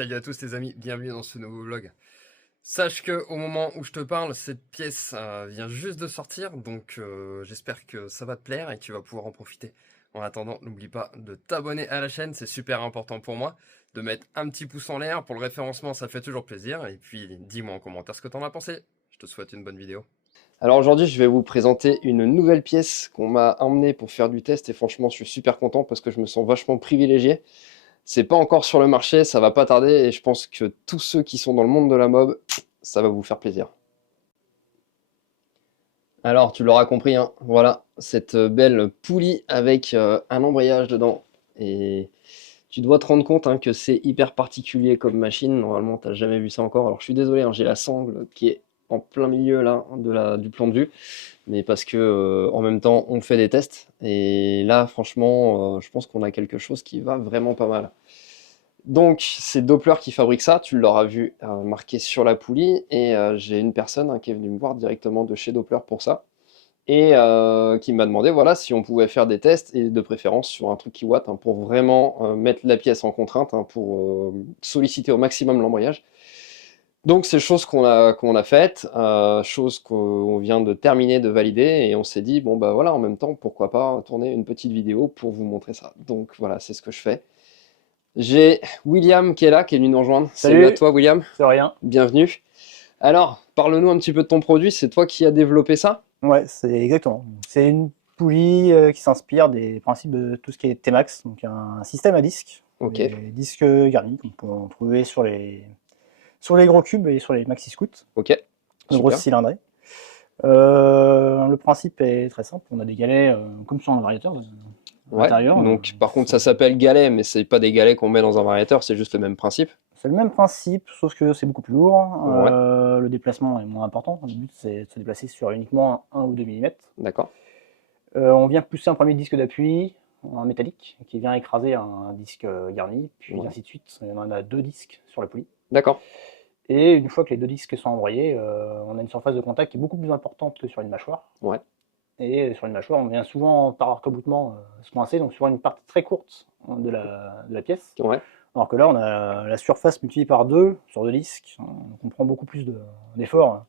Salut à tous les amis, bienvenue dans ce nouveau vlog. Sache que au moment où je te parle, cette pièce vient juste de sortir, donc j'espère que ça va te plaire et que tu vas pouvoir en profiter. En attendant, n'oublie pas de t'abonner à la chaîne, c'est super important pour moi, de mettre un petit pouce en l'air, pour le référencement ça fait toujours plaisir, et puis dis-moi en commentaire ce que t'en as pensé. Je te souhaite une bonne vidéo. Alors aujourd'hui, je vais vous présenter une nouvelle pièce qu'on m'a emmenée pour faire du test, et franchement je suis super content parce que je me sens vachement privilégié. C'est pas encore sur le marché, ça va pas tarder et je pense que tous ceux qui sont dans le monde de la mob, ça va vous faire plaisir. Alors, tu l'auras compris, hein, voilà, cette belle poulie avec un embrayage dedans. Et tu dois te rendre compte hein, que c'est hyper particulier comme machine. Normalement, t'as jamais vu ça encore. Alors, je suis désolé, hein, j'ai la sangle qui est en plein milieu là du plan de vue, mais parce que en même temps, on fait des tests. Et là, franchement, je pense qu'on a quelque chose qui va vraiment pas mal. Donc, c'est Doppler qui fabrique ça, tu l'auras vu marqué sur la poulie, et j'ai une personne hein, qui est venue me voir directement de chez Doppler pour ça, et qui m'a demandé voilà, si on pouvait faire des tests, et de préférence sur un truc qui watt, hein, pour vraiment mettre la pièce en contrainte, hein, pour solliciter au maximum l'embrayage. Donc c'est chose qu'on a faite, chose qu'on vient de terminer de valider, et on s'est dit, bon bah voilà, en même temps, pourquoi pas tourner une petite vidéo pour vous montrer ça. Donc voilà, c'est ce que je fais. J'ai William qui est là, qui est venu nous rejoindre. Salut à Salut, toi William, c'est rien. bienvenue. Alors, parle-nous un petit peu de ton produit, c'est toi qui as développé ça? Ouais, c'est exactement. C'est une poulie qui s'inspire des principes de tout ce qui est Tmax, donc un système à disques, Ok, des disques garnis qu'on peut en trouver sur les gros cubes et sur les maxi scouts, ok, de grosses super. cylindrées. Le principe est très simple, on a des galets comme sur un variateur à Ouais, l'intérieur. donc par contre ça s'appelle galet, mais c'est pas des galets qu'on met dans un variateur, c'est juste le même principe. C'est le même principe, sauf que c'est beaucoup plus lourd. Ouais, Le déplacement est moins important. Le but c'est de se déplacer sur uniquement 1 ou 2 mm. d'accord, On vient pousser un premier disque d'appui en métallique qui vient écraser un disque garni, puis ouais, ainsi de suite. On en a deux disques sur la poulie. d'accord, Et une fois que les deux disques sont envoyés, on a une surface de contact qui est beaucoup plus importante que sur une mâchoire. ouais, Et sur une mâchoire, on vient souvent par arc-boutement se coincer, donc sur une partie très courte de la pièce. ouais. Alors que là, on a la surface multipliée par deux sur deux disques, donc on prend beaucoup plus d'efforts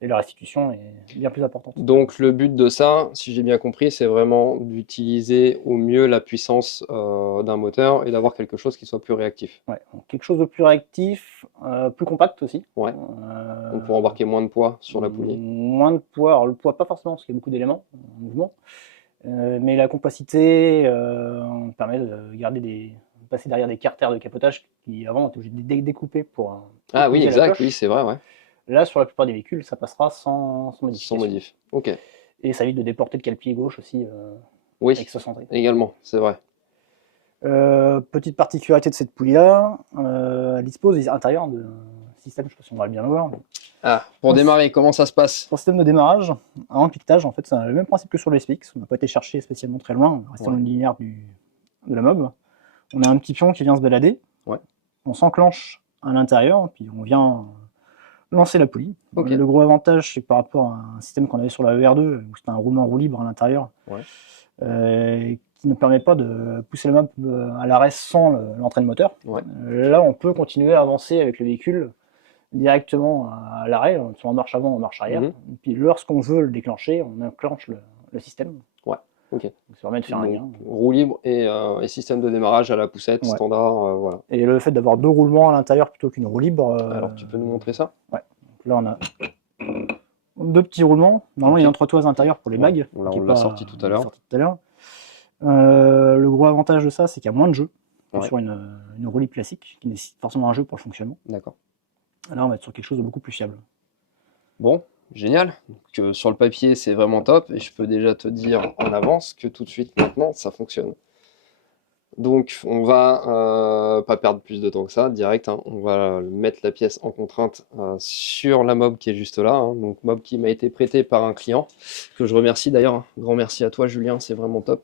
et la restitution est bien plus importante. Donc le but de ça, si j'ai bien compris, c'est vraiment d'utiliser au mieux la puissance d'un moteur et d'avoir quelque chose qui soit plus réactif. Ouais, donc quelque chose de plus réactif, plus compact aussi. Ouais, donc Euh, pour embarquer moins de poids sur la poulie. Moins de poids, alors le poids pas forcément parce qu'il y a beaucoup d'éléments en mouvement, mais la compacité permet de garder passer derrière des carters de capotage qui avant on était obligé de découper pour Ah oui, optimiser la exact, oui, coche. c'est vrai, ouais. Là sur la plupart des véhicules ça passera sans Sans modification. modif. Ok. Et ça évite de déporter le cale-pied gauche aussi avec Oui, sa centrée. également, c'est vrai. Petite particularité de cette poulie-là, elle dispose à l'intérieur d'un système, je ne sais pas si on va bien le voir. Ah, pour démarrer, comment ça se passe? Pour le système de démarrage, en piquetage, en fait, c'est le même principe que sur le SPX. On n'a pas été chercher spécialement très loin, on reste dans Ouais, le linéaire de la mob. On a un petit pion qui vient se balader, ouais, on s'enclenche à l'intérieur, puis on vient lancer la poulie. ok, Le gros avantage, c'est que par rapport à un système qu'on avait sur la ER2, où c'était un roulement roue libre à l'intérieur, ouais, qui ne permet pas de pousser la mob à l'arrêt sans l'entraîne moteur. ouais. Là, on peut continuer à avancer avec le véhicule directement à l'arrêt, soit en marche avant ou en marche arrière. Mhm. Et puis lorsqu'on veut le déclencher, on enclenche le système. Ouais, ok. Donc, ça permet de faire un Donc, gain. roue libre et système de démarrage à la poussette, Ouais. standard, voilà. Et le fait d'avoir deux roulements à l'intérieur plutôt qu'une roue libre, Alors, tu peux nous montrer ça? ouais. Donc là, on a deux petits roulements. Normalement, il y a Ok. une entretoise à l'intérieur pour les Ouais, bagues, là, qui on est l'a pas sorti tout à l'heure. sorti tout à l'heure. Le gros avantage de ça, c'est qu'il y a moins de jeu que Ouais, sur une roue libre classique, qui nécessite forcément un jeu pour le fonctionnement. d'accord. Là, on va être sur quelque chose de beaucoup plus fiable. Bon, génial. Donc, sur le papier, c'est vraiment top. Et je peux déjà te dire en avance que tout de suite, maintenant, ça fonctionne. Donc, on va pas perdre plus de temps que ça, direct, hein. On va mettre la pièce en contrainte sur la mob qui est juste là, hein. Donc, mob qui m'a été prêtée par un client, que je remercie d'ailleurs, hein. Grand merci à toi, Julien, c'est vraiment top.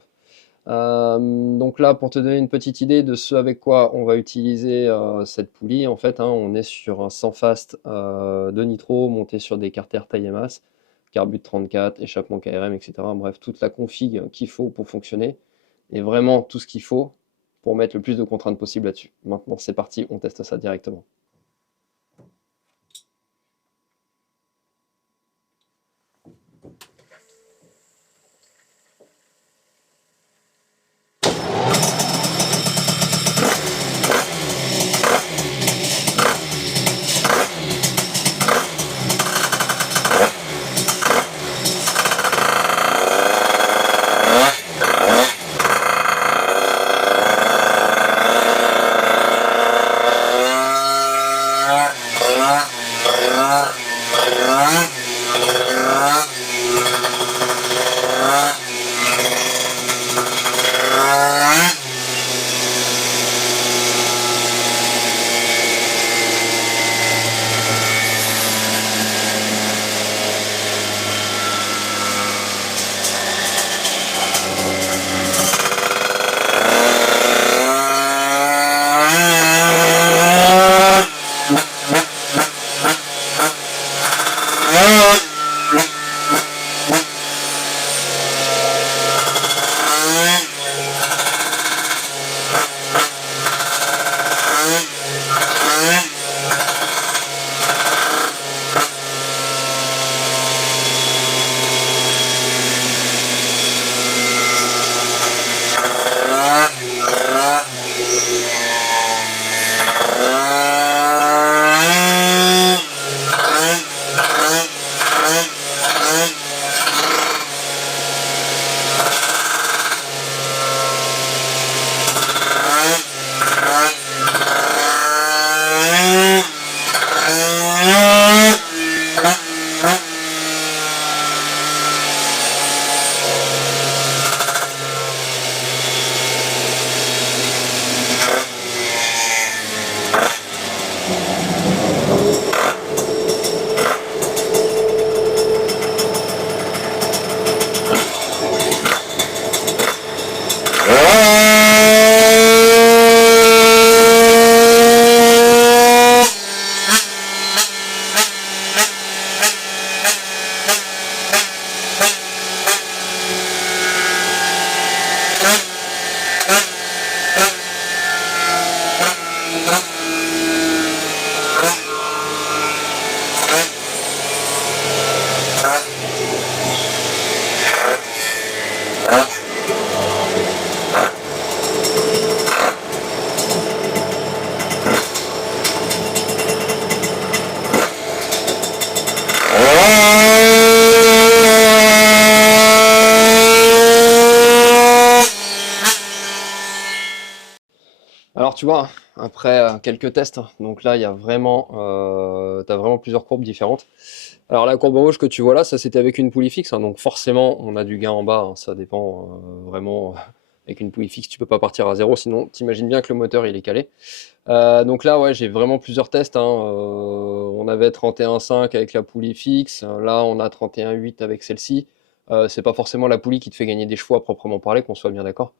Donc là, pour te donner une petite idée de ce avec quoi on va utiliser cette poulie, en fait, hein, on est sur un sans fast de nitro monté sur des carters taille et masse, carbut 34, échappement KRM, etc. Bref, toute la config qu'il faut pour fonctionner, et vraiment tout ce qu'il faut pour mettre le plus de contraintes possible là-dessus. Maintenant, c'est parti, on teste ça directement. Alors tu vois, après quelques tests, hein, donc là il y a vraiment, t'as vraiment plusieurs courbes différentes. Alors la courbe rouge que tu vois là, ça c'était avec une poulie fixe, hein, donc forcément on a du gain en bas, hein, ça dépend vraiment. Avec une poulie fixe, tu peux pas partir à zéro, sinon t'imagines bien que le moteur il est calé. Donc là ouais, j'ai vraiment plusieurs tests, hein, on avait 31,5 avec la poulie fixe, là on a 31,8 avec celle-ci. C'est pas forcément la poulie qui te fait gagner des chevaux à proprement parler, qu'on soit bien d'accord.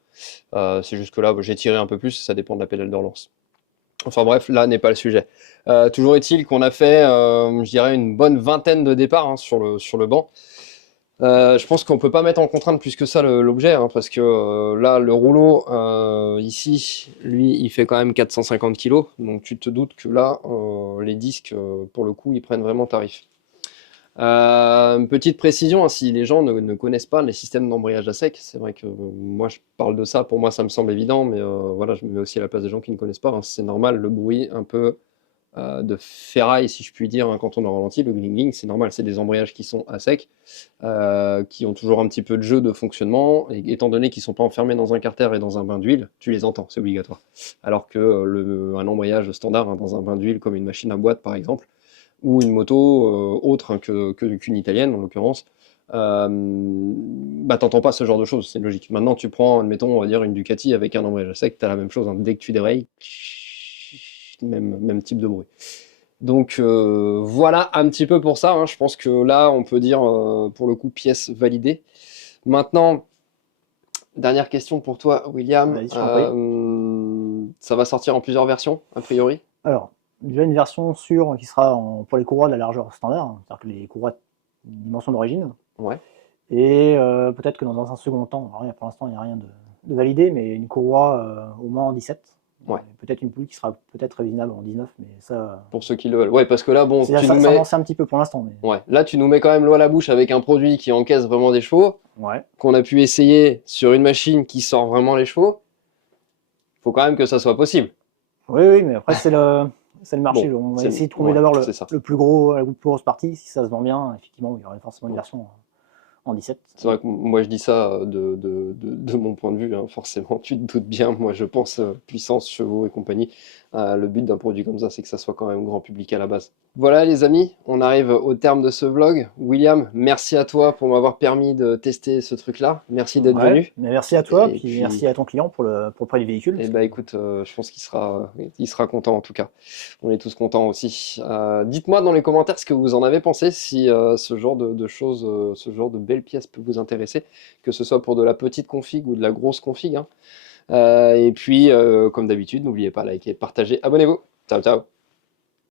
C'est juste que là, j'ai tiré un peu plus, ça dépend de la pédale de relance. Enfin bref, là n'est pas le sujet. Toujours est-il qu'on a fait, je dirais, une bonne vingtaine de départs, hein, sur le banc. Je pense qu'on peut pas mettre en contrainte plus que ça l'objet, hein, parce que là, le rouleau, ici, lui, il fait quand même 450 kg, donc tu te doutes que là, les disques, pour le coup, ils prennent vraiment tarif. Une petite précision, hein, si les gens ne connaissent pas les systèmes d'embrayage à sec, c'est vrai que moi je parle de ça, pour moi ça me semble évident, mais voilà, je me mets aussi à la place des gens qui ne connaissent pas, hein, c'est normal, le bruit un peu de ferraille, si je puis dire, hein, quand on a ralenti, le gling-gling, c'est normal, c'est des embrayages qui sont à sec, qui ont toujours un petit peu de jeu de fonctionnement, et étant donné qu'ils ne sont pas enfermés dans un carter et dans un bain d'huile, tu les entends, c'est obligatoire. Alors que un embrayage standard, hein, dans un bain d'huile comme une machine à boîte par exemple, ou une moto autre, hein, qu'une italienne en l'occurrence, bah t'entends pas ce genre de choses, c'est logique. Maintenant tu prends, admettons, on va dire une Ducati avec un embrayage à sec, t'as la même chose, hein. Dès que tu dérayes, même type de bruit. Donc voilà un petit peu pour ça, hein. Je pense que là on peut dire pour le coup pièce validée. Maintenant, dernière question pour toi William, Vas-y, je t'en prie. ça va sortir en plusieurs versions a priori? Alors, déjà une version sûre qui sera pour les courroies de la largeur standard, hein, c'est-à-dire que les courroies de dimension d'origine. Ouais. Et peut-être que dans un second temps, alors, pour l'instant il n'y a rien de valider, mais une courroie au moins en 17. Ouais. Peut-être une poulie qui sera peut-être révisionable en 19, mais ça, Pour ceux qui le veulent. Ouais, parce que là, bon, ça, tu ça nous mets. avance un petit peu pour l'instant. Mais... Ouais, là, tu nous mets quand même l'eau à la bouche avec un produit qui encaisse vraiment des chevaux, Ouais. qu'on a pu essayer sur une machine qui sort vraiment les chevaux. Faut quand même que ça soit possible. Oui, oui, mais après, c'est le marché. Bon, On va c'est essayer de trouver ouais, d'abord c'est ça. le plus gros, la plus grosse partie. Si ça se vend bien, effectivement, il y aurait forcément une Ouais. version en 17. C'est vrai que moi je dis ça de mon point de vue, hein, forcément, tu te doutes bien, moi je pense puissance, chevaux et compagnie. Le but d'un produit comme ça, c'est que ça soit quand même grand public à la base. Voilà les amis, on arrive au terme de ce vlog. William, merci à toi pour m'avoir permis de tester ce truc-là. Merci d'être Ouais, venu. mais merci à toi, Et puis puis, merci à ton client pour le prix du véhicule. eh Parce ben que... écoute, je pense il sera content en tout cas. On est tous contents aussi. Dites-moi dans les commentaires ce que vous en avez pensé, si ce genre de choses, ce genre de belles pièces peut vous intéresser, que ce soit pour de la petite config ou de la grosse config, hein. Et puis, comme d'habitude, n'oubliez pas de liker, partager, abonnez-vous. Ciao, ciao.